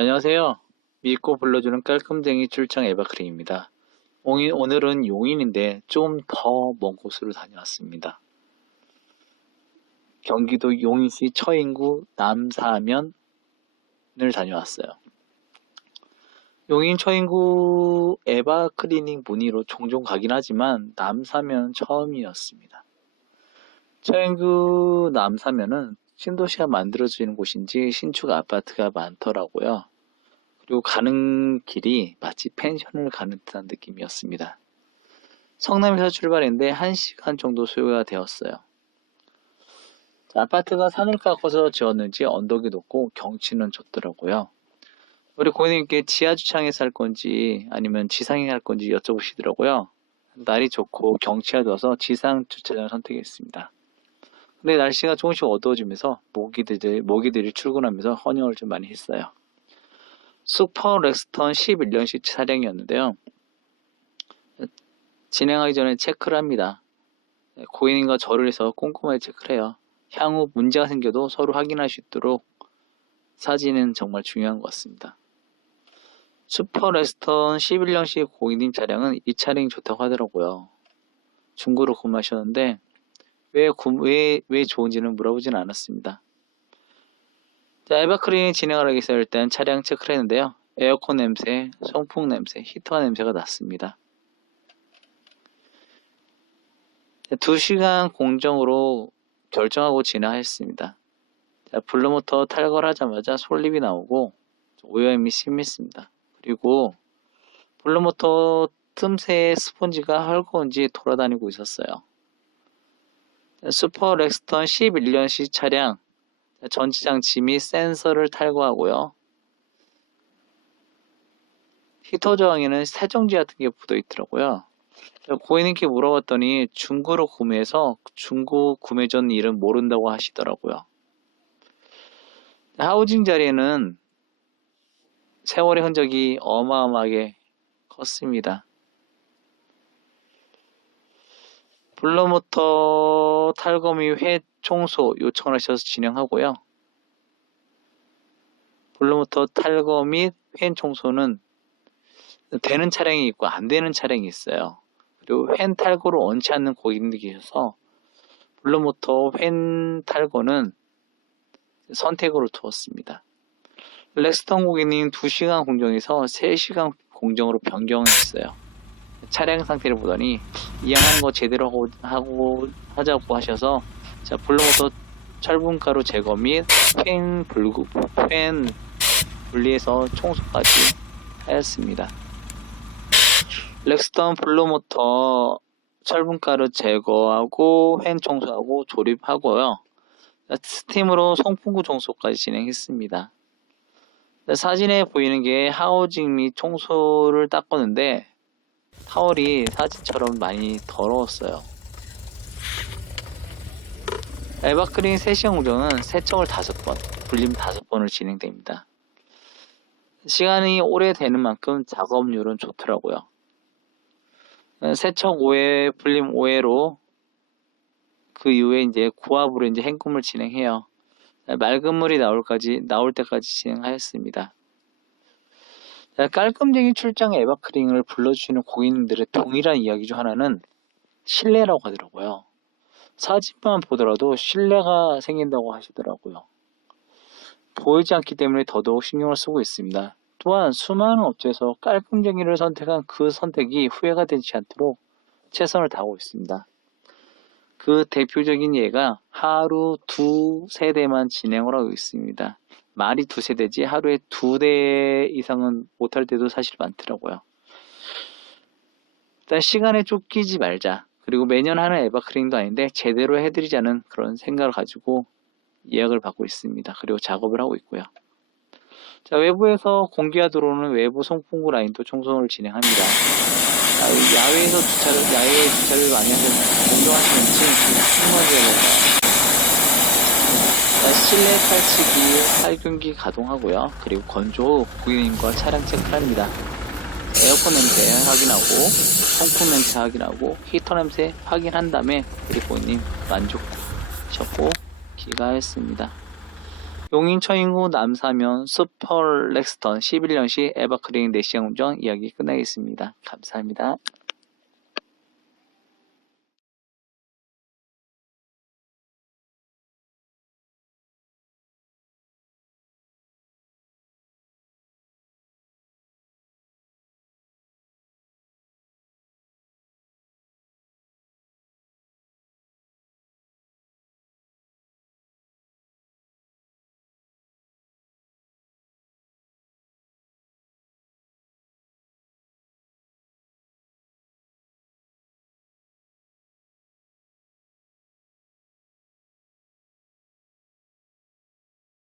안녕하세요. 믿고 불러주는 깔끔쟁이 출장 에바크림입니다. 오늘- 오늘은 용인인데 좀 더 먼 곳으로 다녀왔습니다. 경기도 용인시 처인구 남사면을 다녀왔어요. 용인 처인구 에바 클리닉 문의로 종종 가긴 하지만 남사면 처음이었습니다. 처인구 남사면은 신도시가 만들어지는 곳인지 신축 아파트가 많더라고요. 그리고 가는 길이 마치 펜션을 가는 듯한 느낌이었습니다. 성남에서 출발했는데 1시간 정도 소요가 되었어요. 자, 아파트가 산을 깎아서 지었는지 언덕이 높고 경치는 좋더라고요. 우리 고객님께 지하 주차장에 살 건지 아니면 지상에 갈 건지 여쭤보시더라고요. 날이 좋고 경치가 좋아서 지상 주차장을 선택했습니다. 근데 날씨가 조금씩 어두워지면서 모기들이, 모기들이 출근하면서 헌혈을 좀 많이 했어요. 슈퍼 렉스턴 11년식 차량이었는데요. 진행하기 전에 체크를 합니다. 고객님과 저를 해서 꼼꼼하게 체크를 해요. 향후 문제가 생겨도 서로 확인할 수 있도록 사진은 정말 중요한 것 같습니다. 슈퍼 렉스턴 11년식 고객님 차량은 이 차량이 좋다고 하더라고요. 중고로 구매하셨는데 왜, 구- 왜, 왜 좋은지는 물어보진 않았습니다. 자, 에바크링 진행을 하기 위해서 일단 차량 체크를 했는데요. 에어컨 냄새, 송풍 냄새, 히터 냄새가 났습니다. 2시간 공정으로 결정하고 진행했습니다. 자, 블루모터 탈거하자마자 솔립이 나오고 오염이 심했습니다. 그리고 블루모터 틈새에 스펀지가 헐거운지 돌아다니고 있었어요. 슈퍼 렉스턴 11년식 차량 전지장치 및 센서를 탈거하고요. 히터 저항에는 세정제 같은 게 묻어 있더라고요. 고객님께 물어봤더니 중고로 구매해서 중고 구매 전 일은 모른다고 하시더라고요. 하우징 자리에는 세월의 흔적이 어마어마하게 컸습니다. 블러모터 탈거 및회 청소 요청을 하셔서 진행하고요. 블러모터 탈거 및 회 청소는 되는 차량이 있고 안 되는 차량이 있어요. 그리고 회 탈거를 원치 않는 고객님들이 계셔서 블러모터 회 탈거는 선택으로 두었습니다. 렉스턴 고객님 2시간 공정에서 3시간 공정으로 변경했어요. 차량 상태를 보더니 이양하는 거 제대로 하고, 하고 하자고 하셔서 자 블루모터 철분가루 제거 및팬 불구 팬 분리해서 청소까지 하였습니다. 렉스턴 블루모터 철분가루 제거하고 팬 청소하고 조립하고요. 스팀으로 송풍구 청소까지 진행했습니다. 사진에 보이는 게 하우징 및 청소를 닦았는데 타월이 사진처럼 많이 더러웠어요. 에바크린 3시간 공정은 세척을 5번, 불림 5번을 진행됩니다. 시간이 오래 되는 만큼 작업률은 좋더라고요. 세척 5회, 불림 5회로 그 이후에 이제 구압으로 이제 행꿈을 진행해요. 맑은 물이 나올까지, 나올 때까지 진행하였습니다. 깔끔쟁이 출장 에바크링을 불러주시는 고객님들의 동일한 이야기 중 하나는 신뢰라고 하더라고요. 사진만 보더라도 신뢰가 생긴다고 하시더라고요. 보이지 않기 때문에 더더욱 신경을 쓰고 있습니다. 또한 수많은 업체에서 깔끔쟁이를 선택한 그 선택이 후회가 되지 않도록 최선을 다하고 있습니다. 그 대표적인 예가 하루 두 세대만 진행을 하고 있습니다. 말이 두 세 대지 하루에 두 대 이상은 못할 때도 사실 많더라고요. 일단 시간에 쫓기지 말자. 그리고 매년 하는 에바크링도 아닌데 제대로 해드리자는 그런 생각을 가지고 예약을 받고 있습니다. 그리고 작업을 하고 있고요. 자, 외부에서 공기가 들어오는 외부 송풍구 라인도 청소를 진행합니다. 아, 야외에서 주차를, 야외에 주차를 많이 공정하시는지 한번 자, 실내 탈취기 살균기 가동하고요. 그리고 건조 후 고객님과 차량 체크합니다. 에어컨 냄새 확인하고 송풍 냄새 확인하고 히터 냄새 확인한 다음에 우리 고객님 만족하셨고 귀가했습니다. 용인 처인구 남사면 슈퍼 렉스턴 11년식 에버크링 내시경 운전 이야기 끝내겠습니다. 감사합니다.